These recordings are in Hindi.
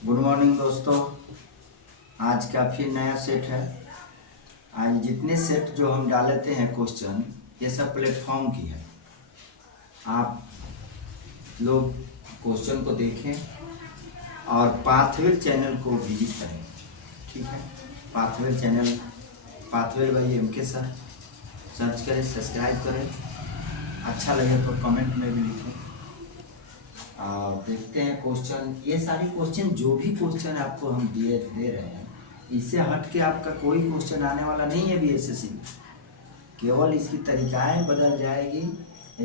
गुड मॉर्निंग दोस्तों। आज का फिर नया सेट है। आज जितने सेट जो हम डालते हैं क्वेश्चन, ये सब प्लेटफॉर्म की है। आप लोग क्वेश्चन को देखें और पाथवेल चैनल को विजिट करें। ठीक है, Pathwell channel, Pathwell by MK sir search करें, सब्सक्राइब करें। अच्छा लगे तो कमेंट में भी लिखें। देखते हैं क्वेश्चन। ये सारे क्वेश्चन, जो भी क्वेश्चन आपको हम दे रहे हैं, इससे हट के आपका कोई क्वेश्चन आने वाला नहीं है BSSC में। केवल इसकी तरीकाएं बदल जाएगी,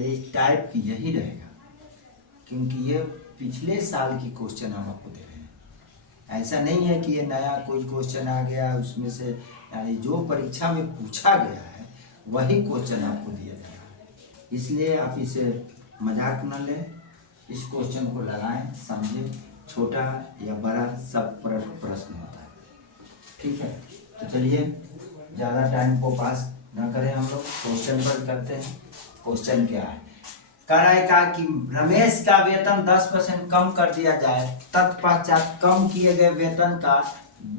इस टाइप की यही रहेगा, क्योंकि ये पिछले साल की क्वेश्चन हम आपको दे रहे हैं। ऐसा नहीं है कि ये नया कोई क्वेश्चन आ गया उसमें से, यानी जो परीक्षा में पूछा गया है वही क्वेश्चन आपको दिया जाएगा। इसलिए आप इसे मजाक न लें, इस क्वेश्चन को लगाएं, समझें। छोटा या बड़ा सब प्रश्न होता है। ठीक है, तो चलिए ज़्यादा टाइम को पास न करें, हम लोग क्वेश्चन पर करते हैं। क्वेश्चन क्या है? कहा कि रमेश का वेतन 10% कम कर दिया जाए, तत्पश्चात कम किए गए वेतन का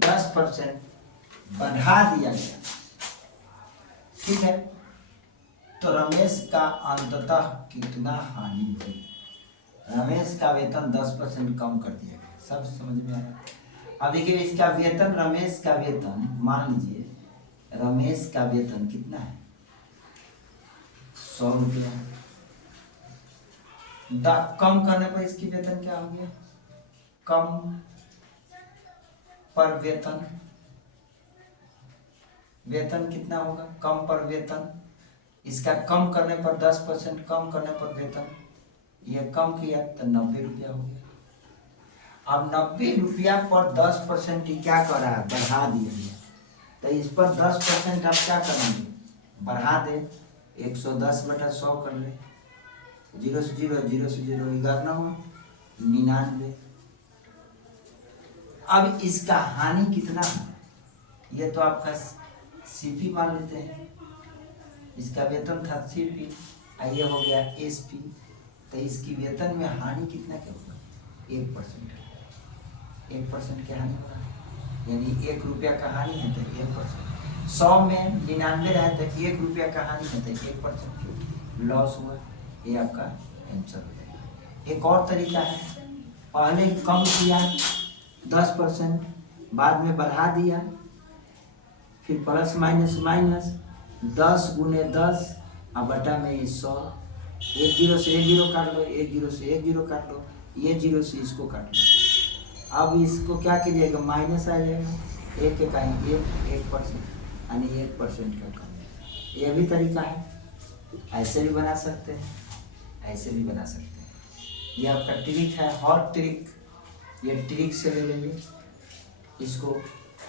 10% बढ़ा दिया गया। ठीक है, तो रमेश का अंततः कितना हानि हुई? रमेश का वेतन 10% कम कर दिया गया। सब समझ में आया? अब देखिए, इसका वेतन, रमेश का वेतन, मान लीजिए रमेश का वेतन कितना है? 100 रुपया। कम करने पर इसकी वेतन क्या हो गया? कम पर वेतन, वेतन कितना होगा? कम पर वेतन, इसका कम करने पर 10% कम करने पर वेतन, ये कम किया तो 90 रुपया हो गया। अब 90 रुपया पर 10% क्या कर रहा है? बढ़ा दिया। तो इस पर 10% आप क्या करेंगे? बढ़ा दे। 110/100 कर ले, 0 से 0, 0 से 0, 11 हुआ 99। अब इसका हानि कितना है? ये तो आपका CP मान लेते हैं। इसका वेतन था CP, ये हो गया SP। तो इसकी वेतन में हानि कितना क्या होगा? 1%। 1% क्या हानि होगा? यानी 1 रुपया का हानि है तो 1%। 100 में 99 है तो 1 रुपया का हानि है तो 1% लॉस हुआ। ये आपका आंसर हो जाएगा। एक और तरीका है, पहले कम किया 10%, बाद में बढ़ा दिया, फिर प्लस माइनस माइनस 10 गुने 10 और बटा में 100। 1 0 से 1 0 काट लो, 1 0 से 1 0 काट लो, ये 0 से इसको काट लो। अब इसको क्या कीजिएगा? माइनस आ जाएगा। 1 के काइन 1%, यानी 1% का कम। यह भी तरीका है, ऐसे भी बना सकते हैं, ऐसे भी बना सकते हैं। यह आपका ट्रिक है, हॉट ट्रिक। ये ट्रिक से ले लेंगे इसको,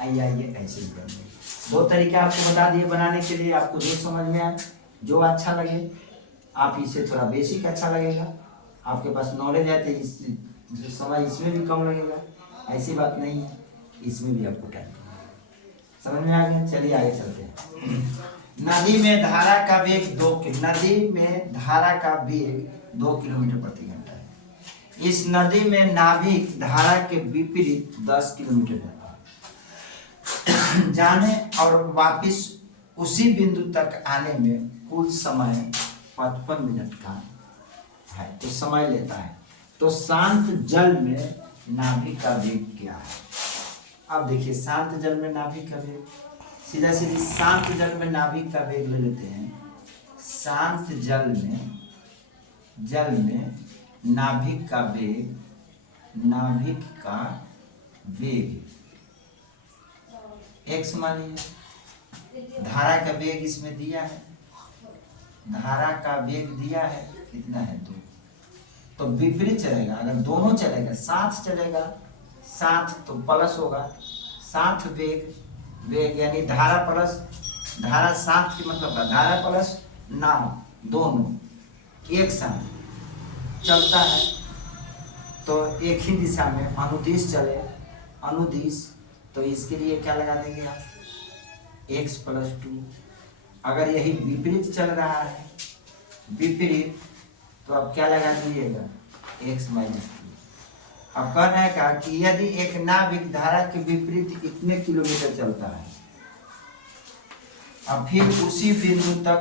आइए ऐसे भी बनेंगे। 2 तरीके आपको बता दिए बनाने के लिए। आपको जो समझ में आए, जो अच्छा लगे, आप इसे थोड़ा बेसिक अच्छा लगेगा, आपके पास नॉलेज है तो इस समय इसमें भी कम लगेगा। ऐसी बात नहीं है, इसमें भी आपको टाइम समझ में आ गया। चलिए आगे चलते हैं। नदी में धारा का वेग 2 किलोमीटर प्रति घंटा है। इस नदी में नाविक धारा के विपरीत 10 किलोमीटर जाने और वापिस उसी बिंदु तक आने में कुल समय 55 मिनट का है, तो समय लेता है। तो शांत जल में नाभिक का वेग क्या है? अब देखिए, शांत जल में नाभिक का वेग, सीधा सीधी शांत जल में नाभिक का वेग ले लेते हैं। शांत जल में नाभिक का वेग x मानिए। धारा का वेग इसमें दिया है, धारा का वेग दिया है कितना है? 2। तो विपरीत चलेगा, अगर दोनों चलेगा, साथ चलेगा, साथ तो प्लस होगा, साथ वेग यानी धारा प्लस धारा, साथ की मतलब धारा प्लस नाव, दोनों एक साथ चलता है तो एक ही दिशा में अनुदिश चले, अनुदिश, तो इसके लिए क्या लगा देंगे आप? x + 2। अगर यही विपरीत चल रहा है, विपरीत, तो आप क्या लगा दीजिएगा? x - 2। अब कह रहे हैं क्या कि यदि एक नाविक धारा के विपरीत इतने किलोमीटर चलता है, अब फिर उसी बिंदु तक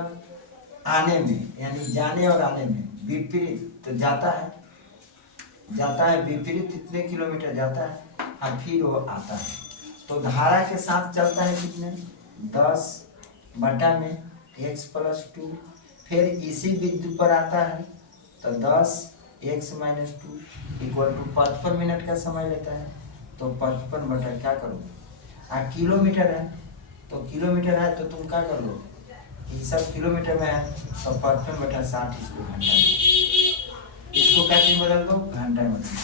आने में, यानी जाने और आने में विपरीत तो जाता है विपरीत इतने किलोमीटर जाता है, और फिर वो आता है, तो धारा के साथ चलता है कितने 10 बटा में x+2, फिर इसी बिंदु पर आता है तो 10 x - 2 इक्वल टू 55 मिनट का समय लेता है, तो 55 बटा क्या करो, किलोमीटर है, तो किलोमीटर है तो तुम क्या कर लो, ये सब किलोमीटर में है, तो 55 बटा 60 इसको घंटा में, इसको कैसे बदल दो, घंटा में बदल दो।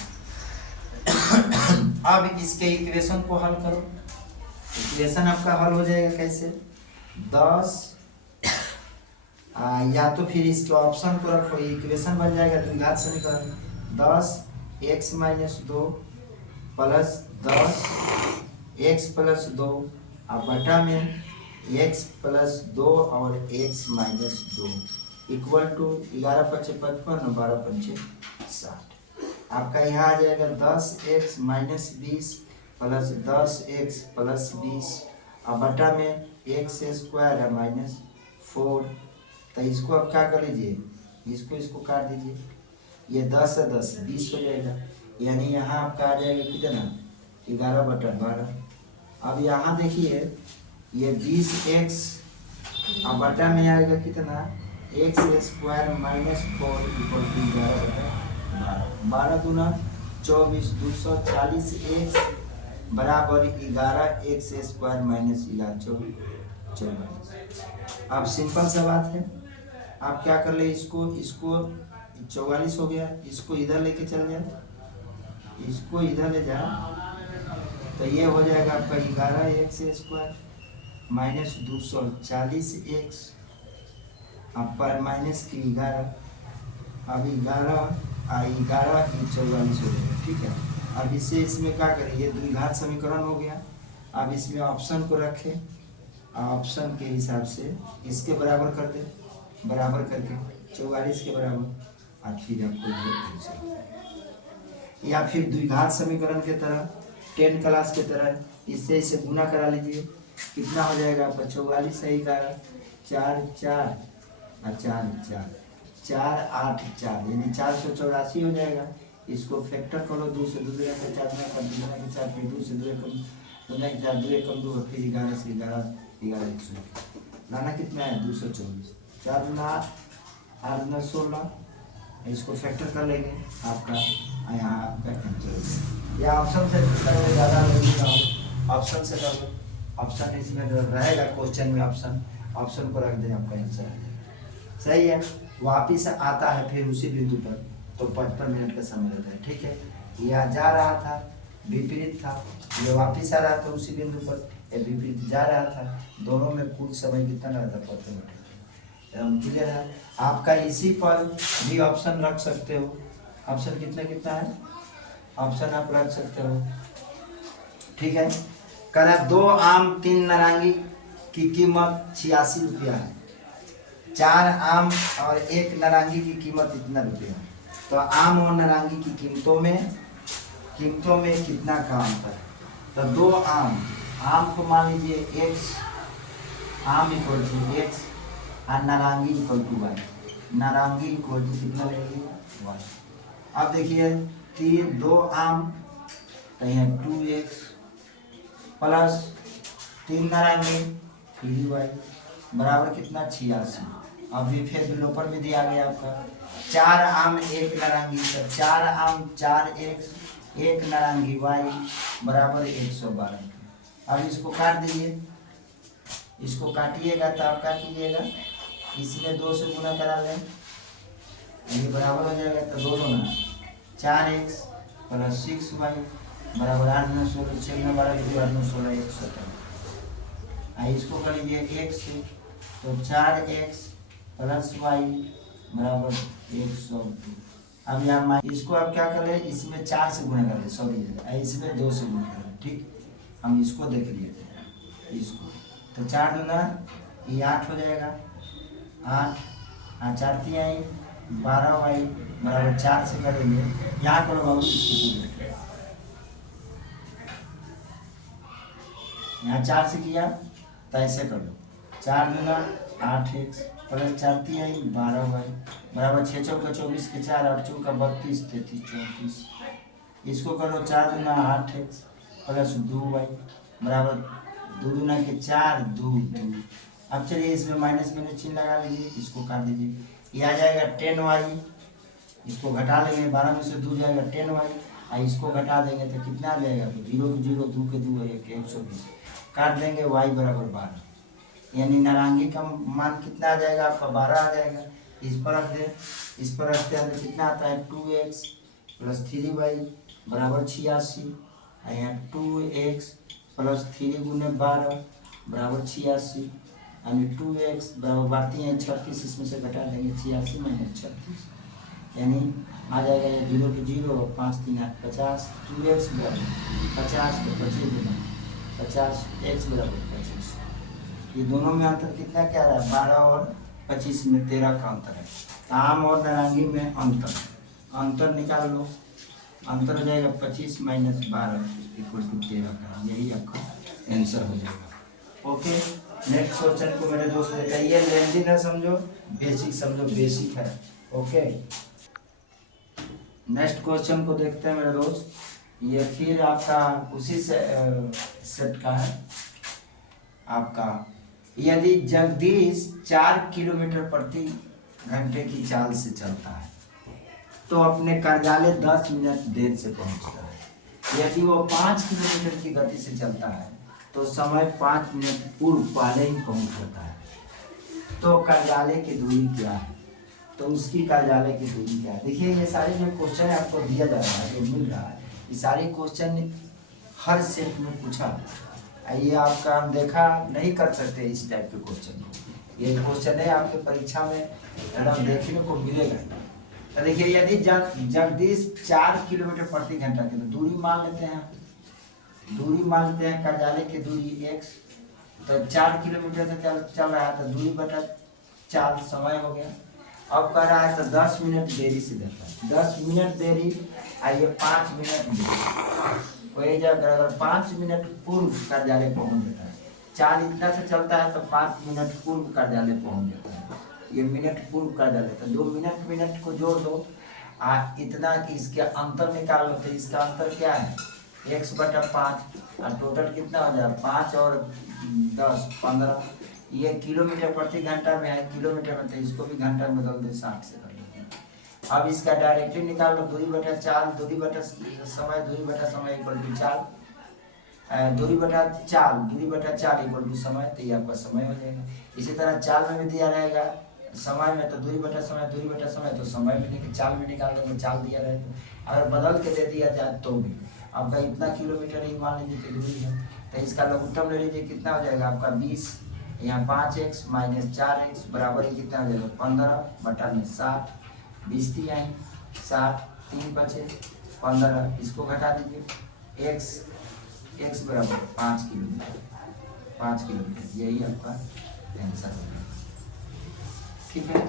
अब इसके इक्वेशन को हल करो, इक्वेशन आपका हल हो जाएगा कैसे, 10 या तो फिर इसके ऑप्शन को रखो, इक्वेशन बन जाएगा द्विघात समीकरण 10 x - 2 प्लस 10 x + 2 अब बटा में x + 2 और x - 2 इक्वल टू 11 × 5 = 55 12 × 5 = 60। आपका यहाँ आ जाएगा 10x - 20 प्लस 10x + 20 अब बटा में x² -4, तो इसको अब क्या कर लीजिए, इसको काट दीजिए, ये 10 है 10 20 हो जाएगा, यानी यहाँ आपका आ जाएगा कितना 11 बटा 12। अब यहाँ देखिए ये 20x अब बटा में आएगा कितना x² - 4 इक्वल टू 11 बटा 12 दूना 24 240x बराबर 11x² - 11 24। अब सिंपल सा बात है, आप क्या कर ले, इसको 44 हो गया, इसको इधर लेके चल जाए, इसको इधर ले जाए, तो ये हो जाएगा आपका 11x² - 240x अब पर माइनस की 11, अब 11 44 हो जाएगा, ठीक है। अब इसे इसमें क्या करें, ये द्विघात समीकरण हो गया, अब इसमें ऑप्शन को रखें, ऑप्शन के हिसाब से इसके बराबर कर दे, बराबर करके 44 के बराबर, और फिर आपको या फिर द्विघात समीकरण के तरह 10 क्लास के तरह इससे इसे गुना करा लीजिए, कितना हो जाएगा आपका 44 है 11 4 4 और 4 4 4 8 4 यानी 484 हो जाएगा। इसको फैक्टर करो, 2 से 2 का 4 का 2 का 4 फिर 2 से 2 कम 2 का 4 2 कम 2 फिर 11 से 11 11 100 लाना कितना है 224 4 8 8 9 16, इसको फैक्टर कर लेंगे आपका यहाँ आपका आंसर। या ऑप्शन से करोगे ज़्यादा लगेगा, ऑप्शन से करोगे, ऑप्शन इसमें रहेगा क्वेश्चन में, ऑप्शन को रख दें आपका आंसर आ जाएगा। सही है, वापिस आता है फिर उसी बिंदु पर, तो 55 मिनट का समय रहता है, ठीक है। यह जा रहा था विपरीत था, ये वापिस आ रहा था उसी बिंदु पर, ये विपरीत जा रहा था, दोनों में कुल समय कितना रहता है 55 मिनट। क्लियर है, आपका इसी पर भी ऑप्शन रख सकते हो, ऑप्शन कितना है, ऑप्शन आप रख सकते हो, ठीक है। करा 2 आम 3 नारंगी की कीमत 86 रुपया है, 4 आम और 1 नारंगी की कीमत इतना रुपया है, तो आम और नारंगी की कीमतों में कितना का अंतर है। तो 2 आम को मान लीजिए x, आम इक्वल टू x और नारंगी इक्वल टू y, नारंगी इक्वल टू कितना लेंगे y। अब देखिए 2 आम तो यहाँ 2x प्लस 3 नारंगी 3y बराबर कितना 86। अभी फिर विलोपन में दिया गया आपका 4 आम 1 नारंगी, तो 4 आम 4x 1 नारंगी y बराबर 112। अब इसको काट दीजिए, इसको काटिएगा तो आप क्या कीजिएगा, इसमें 2 से गुना करा लें, ये बराबर हो जाएगा, तो 2 गुना 4x प्लस 6y बराबर 8 9 16 6 9 12 8 9 16 117। इसको कर लीजिए 1 से, तो 4x प्लस y बराबर 102। अब यहाँ इसको आप क्या करें, इसमें 4 से गुना कर लें, सॉरी इसमें 2 से गुना कर लें, ठीक। हम इसको देख लिए थे, इसको तो 4 दूना ये 8 हो जाएगा, 8 4 3 12y बराबर 4 से करेंगे, यहाँ करो बाबू इसको यहाँ 4 से किया तो ऐसे कर लो, 4 दूना 8x प्लस 4 3 12y बराबर 6 चौका 24 के 4 8 चौका 32 33 34। इसको कर लो 4 दूना 8x प्लस 2y बराबर 2 दूना के 4 2 2। अब चलिए इसमें माइनस चिन्ह लगा लीजिए, इसको काट दीजिए, ये आ जाएगा 10y, इसको घटा लेंगे 12 में से 2 जाएगा 10y, और इसको घटा देंगे तो कितना आ जाएगा, तो 0 के 0 2 के 2 1 120 काट देंगे y बराबर 12, यानी नारंगी का मान कितना आ जाएगा आपका 12 आ जाएगा। इस पर रख दे, इस पर रखते हैं तो कितना आता है 2x प्लस 3y बराबर 86, और यहाँ 2x प्लस 3 गुने 12 बराबर 86, यानी 2x बराबर बाती हैं 36, इसमें से घटा देंगे 86 माइनस 36, यानी आ जाएगा ये 0 के 0 5 3 8 50, 2x बराबर 50 तो 25 गुना 50 x बराबर 25। ये दोनों में अंतर कितना क्या रहा है 12 और 25 में 13 का अंतर है। आम और नारंगी में अंतर निकाल लो, अंतर हो जाएगा 25 माइनस 12 इक्वल टू 13 का, यही आपका आंसर हो जाएगा। ओके, नेक्स्ट क्वेश्चन को मेरे दोस्त बताइए, लेंदी ना समझो बेसिक समझो, बेसिक है। ओके, नेक्स्ट क्वेश्चन को देखते हैं मेरे दोस्त, ये फिर आपका उसी से सेट का है आपका। यदि जगदीश 4 किलोमीटर प्रति घंटे की चाल से चलता है तो अपने कार्यालय 10 मिनट देर से पहुंचता है। यदि वो 5 किलोमीटर की गति से चलता है तो समय 5 मिनट पूर्व पहले ही पहुंच जाता है। तो कार्यालय की दूरी क्या है, तो उसकी कार्यालय की दूरी क्या है। देखिए ये सारे जो क्वेश्चन आपको दिया जा रहा है, जो मिल रहा है, ये सारे क्वेश्चन हर सेट में पूछा। ये आपका हम देखा नहीं कर सकते इस टाइप के क्वेश्चन को, ये क्वेश्चन है आपके परीक्षा में एकदम देखने को मिलेगा। तो देखिए यदि जगदीश 4 किलोमीटर प्रति घंटा की, तो दूरी मान लेते हैं, दूरी मान लेते हैं कार्यालय की दूरी x, तो 4 किलोमीटर से चल रहा है तो दूरी बटा 4 समय हो गया। अब कर रहा है तो 10 मिनट देरी से जाता है, 10 मिनट देरी आइए 5 मिनट देरी, वही जगह अगर 5 मिनट पूर्व कार्यालय पहुंच जाता है, 4 इतना से चलता है तो 5 मिनट पूर्व कार्यालय पहुंच जाता है, ये मिनट पूर्व कार्यालय, तो 2 मिनट को जोड़ दो, इतना कि इसके अंतर निकाल लो, तो इसका अंतर क्या है x बटा 5, और टोटल कितना हो जाएगा 5 और 10 15, ये किलोमीटर प्रति घंटा में है, किलोमीटर में, तो इसको भी घंटा में बदल दे 60 से कर लेते हैं। अब इसका डायरेक्टली निकाल लो, दूरी बटा 4 दूरी बटा समय इक्वल टू 4, दूरी बटा 4 इक्वल टू समय, तो ये आपका समय हो जाएगा। इसी तरह चाल में भी दिया रहेगा समय में, तो दूरी बटा समय तो समय में चाल में निकाल देंगे, चाल दिया रहेगा। अगर बदल के दे दिया जाए तो भी आपका इतना किलोमीटर ही मान लीजिए कि दूरी है, तो इसका लघुत्तम ले लीजिए, कितना हो जाएगा आपका 20, यहाँ 5x माइनस 4x बराबर ही कितना हो जाएगा 15 बटा 60, 20 थी आई 60, 3 बचे 15, इसको घटा दीजिए, x बराबर 5 किलोमीटर, यही आपका आंसर हो जाएगा। ठीक है,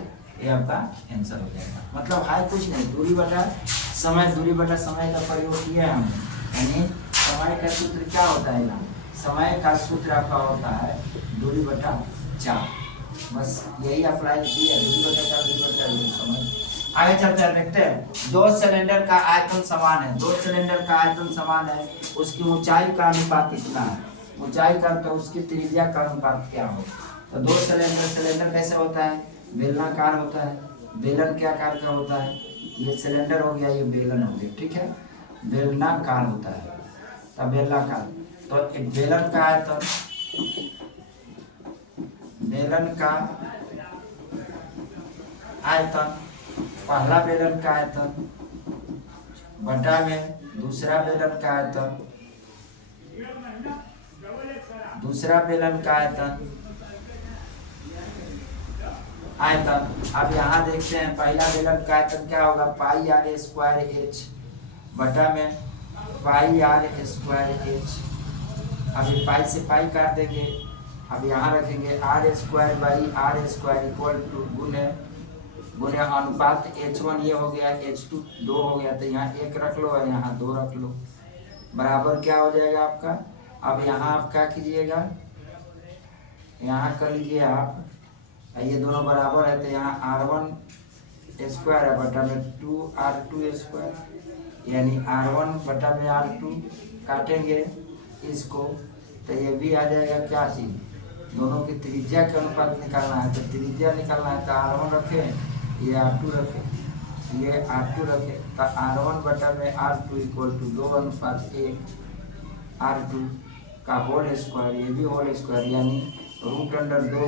ये आपका आंसर हो जाएगा। मतलब है कुछ नहीं, दूरी बटा समय का प्रयोग किया है हमने, यानी समय का सूत्र क्या होता है ना, समय का सूत्र आपका होता है दूरी बटा 4, बस यही अप्लाई किया, दूरी बटा 4 समय। आगे चलते हैं, देखते हैं। 2 सिलेंडर का आयतन समान है, उसकी ऊंचाई का अनुपात कितना है, ऊंचाई का तो उसकी त्रिज्या का अनुपात क्या हो। तो 2 सिलेंडर कैसे होता है, बेलनाकार होता है, बेलन के आकार का होता है, ये सिलेंडर हो गया, ये बेलन हो गया, ठीक है, बेलनाकार होता है, तब बेलनाकार, तो एक बेलन का आयतन, पहला बेलन का आयतन बटा में दूसरा बेलन का आयतन। अब यहाँ देखते हैं पहला बेलन का आयतन क्या होगा, पाई आर स्क्वायर एच बटा में पाई आर स्क्वायर एच। अभी पाई से पाई काट देंगे, अब यहाँ रखेंगे R square by R square equal to गुने अनुपात h1 ये हो गया, h2 2 हो गया, तो यहाँ 1 रख लो और यहाँ 2 रख लो, बराबर क्या हो जाएगा आपका अब यहाँ आप क्या कीजिएगा, यहाँ कर लीजिए आप, ये दोनों बराबर है तो यहाँ R1 स्क्वायर है बटा में 2R2 स्क्वायर, यानी R1 बटा में R2 काटेंगे इसको तो ये भी आ जाएगा क्या चीज़, दोनों की त्रिज्या के अनुपात निकालना है, तो त्रिज्या निकालना है तो R1 रखें, ये R2 रखें, ये R2 रखें, तो R1 बटा में R2 इक्वल टू 2:1 R2 का होल स्क्वायर, ये भी होल स्क्वायर, यानी √2,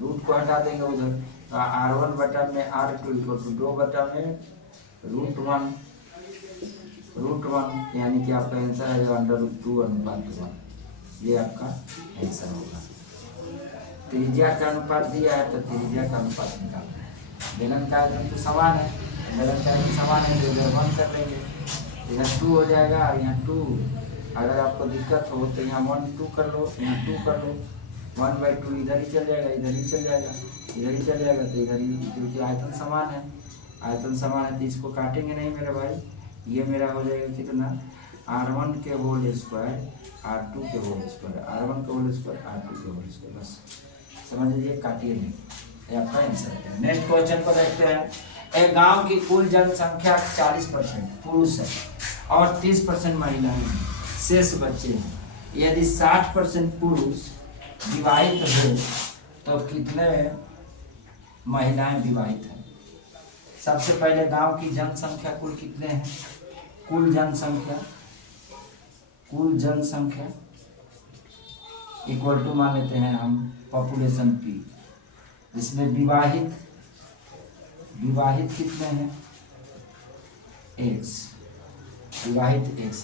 रूट को हटा देंगे उधर, तो R1 बटा में R2 इक्वल टू 2 बटा में √1, यानी कि आपका आंसर है √2:1, ये आपका आंसर होगा। त्रिज्या का अनुपात दिया है तो त्रिज्या का अनुपात निकालना है। बेलन का आयतन तो समान है, बेलन का आयतन समान है तो इधर 1 कर लेंगे, इधर 2 हो जाएगा और यहाँ 2, अगर आपको दिक्कत हो तो यहाँ 1 2 कर लो, यहाँ 2 कर लो, 1/2 इधर ही चल जाएगा, इधर ही चल जाएगा, इधर ही चल जाएगा, तो इधर ही, क्योंकि आयतन समान है, आयतन समान है तो इसको काटेंगे नहीं मेरे भाई, ये मेरा हो जाएगा कितना, R1 के होल स्क्वायर R2 के होल स्क्वायर, R1 के होल स्क्वायर R2 के होल स्क्वायर, बस समझ लीजिए, काटिए नहीं, ये आपका आंसर है। नेक्स्ट क्वेश्चन को देखते हैं। एक गांव की कुल जनसंख्या 40% पुरुष है और 30% महिलाएं हैं, शेष बच्चे हैं, यदि 60% पुरुष विवाहित हो तो कितने महिलाएं विवाहित हैं। सबसे पहले गांव की जनसंख्या कुल कितने हैं, कुल जनसंख्या इक्वल टू मान लेते हैं हम पॉपुलेशन P, जिसमें विवाहित कितने हैं, X, विवाहित X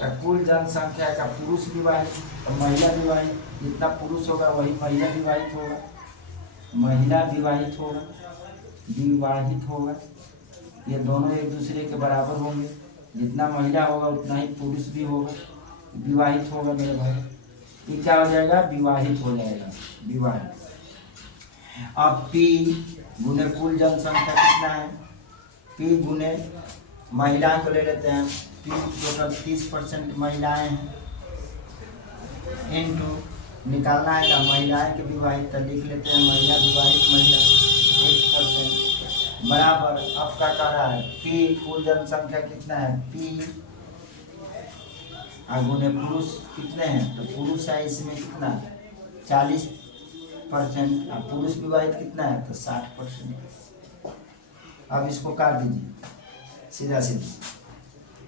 है। कुल जनसंख्या का पुरुष विवाहित और महिला विवाहित, जितना पुरुष होगा वही महिला विवाहित होगा, ये दोनों एक दूसरे के बराबर होंगे, जितना महिला होगा उतना ही पुरुष भी होगा, विवाहित होगा मेरे भाई, ये क्या हो जाएगा, विवाहित हो जाएगा, विवाहित। अब P गुने कुल जनसंख्या कितना है, P गुने महिलाओं को ले लेते हैं, P टोटल 30% महिलाएं हैं, इनटू निकालना है क्या, महिलाएं के विवाहित, तो लिख लेते हैं महिला विवाहित महिला 1% बराबर, अब क्या कह रहा है, P कुल जनसंख्या कितना है, P गुने पुरुष कितने हैं, तो पुरुष है इसमें कितना 40%, अब पुरुष विवाहित कितना है तो 60%। अब इसको काट दीजिए, सीधा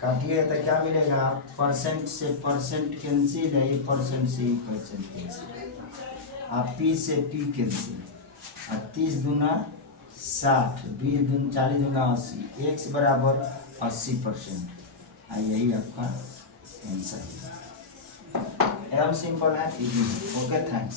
काटिए तो क्या मिलेगा, परसेंट से परसेंट कैंसिल है, ये परसेंट से ही परसेंट कैंसिल, अब P से P कैंसिल, और 30 दूना 60, 20 दूना 40 दूना 80, X बराबर 80%, यही आपका आंसर है। एकदम सिंपल है, ओके थैंक्स।